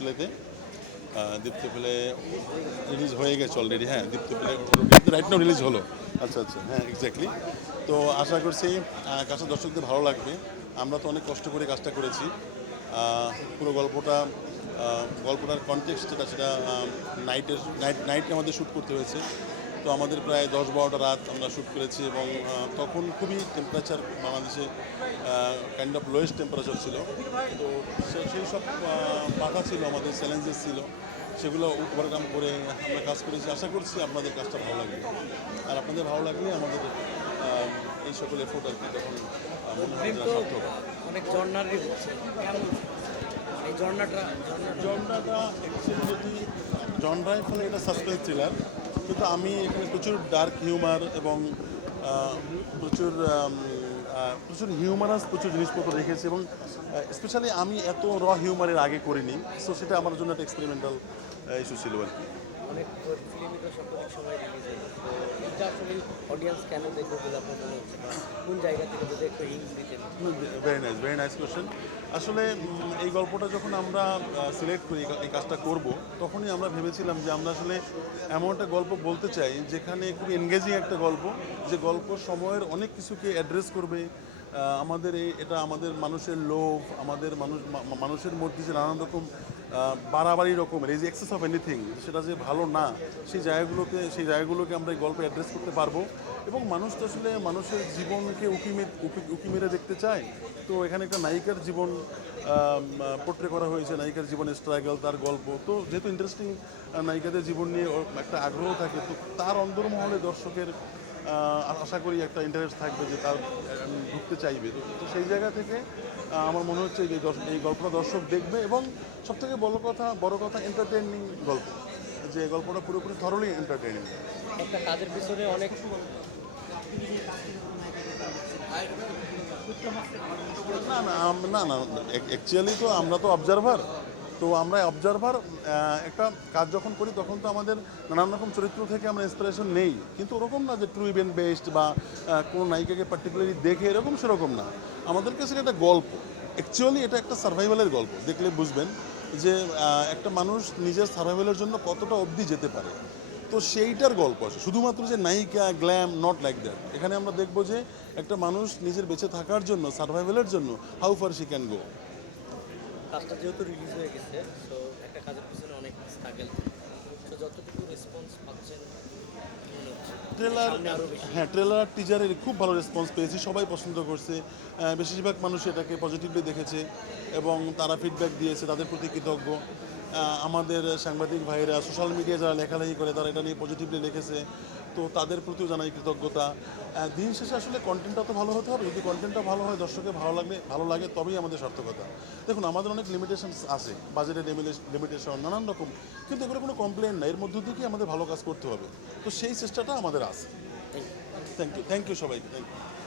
প্লেতে। আহ, দীপ্তি play release হয়ে গেছে অলরেডি হ্যাঁ Dipti play right now release হলো। আচ্ছা আচ্ছা হ্যাঁ এক্স্যাক্টলি তো আশা করছি কাজটা দর্শকদের ভালো লাগবে। আমরা তো অনেক কষ্ট করে কাজটা করেছি। পুরো গল্পটা গল্পটার কনটেক্সট যেটা সেটা নাইটের নাইট নাইটে আমাদের শ্যুট করতে হয়েছে। তো আমাদের প্রায় দশ বারোটা রাত আমরা শ্যুট করেছি এবং তখন খুবই টেম্পারেচার বাংলাদেশে কাইন্ড অফ লোয়েস্ট টেম্পারেচার ছিল। তো সেই সব বাধা ছিল আমাদের চ্যালেঞ্জেস ছিল। সেগুলো ওভারকাম করে আমরা কাজ করেছি। আশা করছি আপনাদের কাজটা ভালো লাগবে। আর আপনাদের ভালো লাগলে আমাদের এই সকল এফোর্ট আর কি তখন মনে অনেক ঝর্ণারই হচ্ছে। এই ঝর্ণাটা ঝর্ণাটা অ্যাকচুয়ালি যদি জনরায় ফলে এটা সাসপেন্স থ্রিলার কিন্তু আমি এখানে প্রচুর ডার্ক হিউমার এবং প্রচুর প্রচুর হিউমারাস প্রচুর জিনিসপত্র রেখেছি এবং স্পেশালি আমি এত র হিউমারের আগে করিনি। সো সেটা আমার জন্য একটা এক্সপেরিমেন্টাল ইস্যু ছিল আর কি। ভেরি নাইস ভেরি নাইস আসলে এই গল্পটা যখন আমরা সিলেক্ট করি, এই কাজটা করব, তখনই আমরা ভেবেছিলাম যে আমরা আসলে এমন একটা গল্প বলতে চাই, যেখানে খুব এনগেজিং একটা গল্প, যে গল্প সময়ের অনেক কিছুকে অ্যাড্রেস করবে আমাদের এই এটা আমাদের মানুষের লোভ, আমাদের মানুষ মানুষের মধ্যে যে নানান রকম বাড়াবাড়ি রকমের, এই যে এক্সেস অফ এনিথিং সেটা যে ভালো না, সেই জায়গাগুলোকে সেই জায়গাগুলোকে আমরা এই গল্পে অ্যাড্রেস করতে পারব। এবং মানুষ তো আসলে মানুষের জীবনকে উকি উকি- মেরে দেখতে চায়। তো এখানে একটা নায়িকার জীবন পোট্রে করা হয়েছে, নায়িকার জীবনের স্ট্রাগল তার গল্প। তো যেহেতু ইন্টারেস্টিং নায়িকাদের জীবন নিয়ে একটা আগ্রহ থাকে, তো তার অন্তর্মহলে দর্শকের আশা করি একটা ইন্টারেস্ট থাকবে যে তার ঢুকতে চাইবে। তো সেই জায়গা থেকে আমার মনে হচ্ছে যে এই গল্পটা দর্শক দেখবে এবং সবথেকে বড় কথা বড় কথা এন্টারটেইনিং গল্প। যে গল্পটা পুরোপুরি থরলি এন্টারটেইনিং একটা কাজের পিছনে অনেক না না না না অ্যাকচুয়ালি তো আমরা তো অবজারভার তো আমরা অবজারভার একটা কাজ যখন করি, তখন তো আমাদের নানান রকম চরিত্র থেকে আমরা ইন্সপিরেশন নেই। কিন্তু ওরকম না যে ট্রু ইভেন্ট বেসড বা কোনো নায়িকাকে পার্টিকুলারলি দেখে এরকম সেরকম না। আমাদের কাছে এটা গল্প। অ্যাকচুয়ালি এটা একটা সার্ভাইভালের গল্প। দেখলে বুঝবেন যে একটা মানুষ নিজের সার্ভাইভালের জন্য কতটা অবধি যেতে পারে। তো সেইটার গল্প আছে। শুধুমাত্র যে নায়িকা গ্ল্যাম নট লাইক দ্যাট এখানে আমরা দেখব যে, একটা মানুষ নিজের বেঁচে থাকার জন্য সার্ভাইভালের জন্য how far she can go কাজটা যেহেতু রিলিজ হয়ে গেছে তো একটা কাজের পিছনে অনেক স্ট্রাগল তো যতটুকু রেসপন্স পাচ্ছেন ট্রেলার হ্যাঁ ট্রেলার টিজারের খুব ভালো রেসপন্স পেয়েছি সবাই পছন্দ করছে। বেশিরভাগ মানুষ এটাকে পজিটিভলি দেখেছে এবং তারা ফিডব্যাক দিয়েছে তাদের প্রতি কৃতজ্ঞ। আমাদের সাংবাদিক ভাইয়েরা সোশ্যাল মিডিয়ায় যারা লেখালেখি করে তারা এটা নিয়ে পজিটিভলি লিখেছে। তো তাদের প্রতিও জানাই কৃতজ্ঞতা। দিন শেষে আসলে কন্টেন্টটা তো ভালো হতে হবে। যদি কন্টেন্টটা ভালো হয় দর্শকের ভালো লাগবে ভালো লাগে তবেই আমাদের সার্থকতা। দেখুন আমাদের অনেক লিমিটেশনস আছে বাজেটের লিমিটেশন নানান রকম। কিন্তু এগুলো কোনো কমপ্লেন নাই এর মধ্য থেকেই আমাদের ভালো কাজ করতে হবে? তো সেই চেষ্টাটা আমাদের আছে। থ্যাংক ইউ থ্যাংক ইউ সবাইকে থ্যাংক ইউ